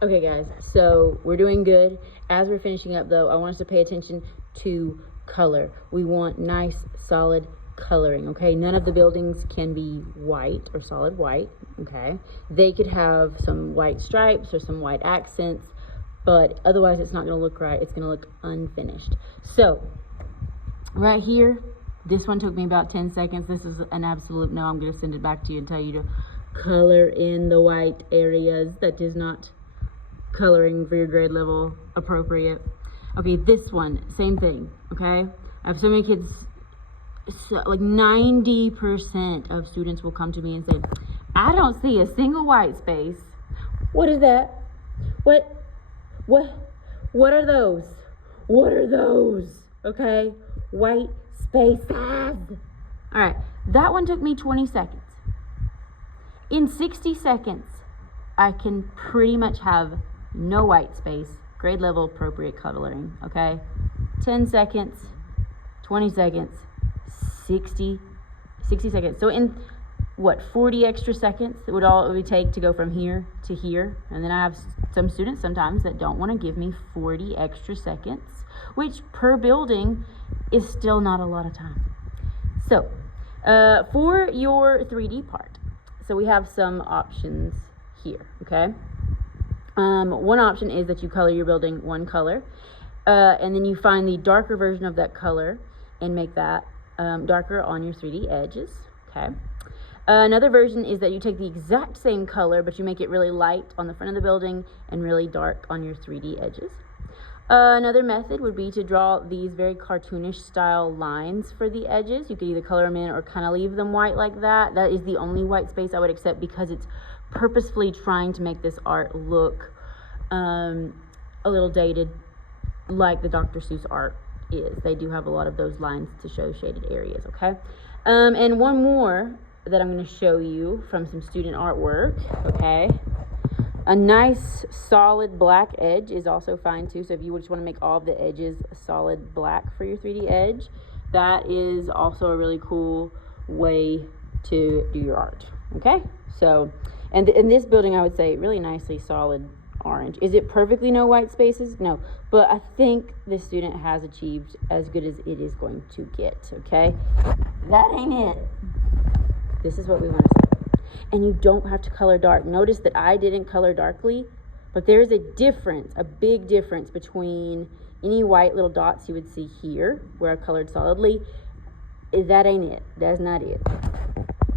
Okay guys, so we're doing good. As we're finishing up though, I want us to pay attention to color. We want nice, solid coloring, okay? None of the buildings can be white or solid white, okay? They could have some white stripes or some white accents, but otherwise it's not gonna look right. It's gonna look unfinished. So, right here, this one took me about 10 seconds. This is an absolute no. I'm gonna send it back to you and tell you to color in the white areas. That is not coloring for your grade level appropriate. Okay, this one, same thing, okay? I have so many kids, like 90% of students will come to me and say, I don't see a single white space. What is that? What are those? What are those? Okay, white spaces. All right, that one took me 20 seconds. In 60 seconds, I can pretty much have no white space, grade level appropriate coloring, okay? 10 seconds, 20 seconds, 60 seconds. So in what, 40 extra seconds, it would take to go from here to here. And then I have some students sometimes that don't want to give me 40 extra seconds, which per building is still not a lot of time. So for your 3D part, so we have some options here, okay? One option is that you color your building one color, and then you find the darker version of that color and make that darker on your 3D edges, okay? Another version is that you take the exact same color, but you make it really light on the front of the building and really dark on your 3D edges. Another method would be to draw these very cartoonish style lines for the edges. You could either color them in or kind of leave them white like that. That is the only white space I would accept because it's purposefully trying to make this art look a little dated, like the Dr. Seuss art is. They do have a lot of those lines to show shaded areas, okay? And one more that I'm going to show you from some student artwork, okay? A nice solid black edge is also fine too. So if you just want to make all of the edges solid black for your 3D edge, that is also a really cool way to do your art, okay? So, and in this building, I would say really nicely solid orange. Is it perfectly no white spaces? No, but I think this student has achieved as good as it is going to get, okay? That ain't it. This is what we want to see. And you don't have to color dark. Notice that I didn't color darkly, but there's a difference, a big difference between any white little dots you would see here, where I colored solidly. That ain't it. That's not it.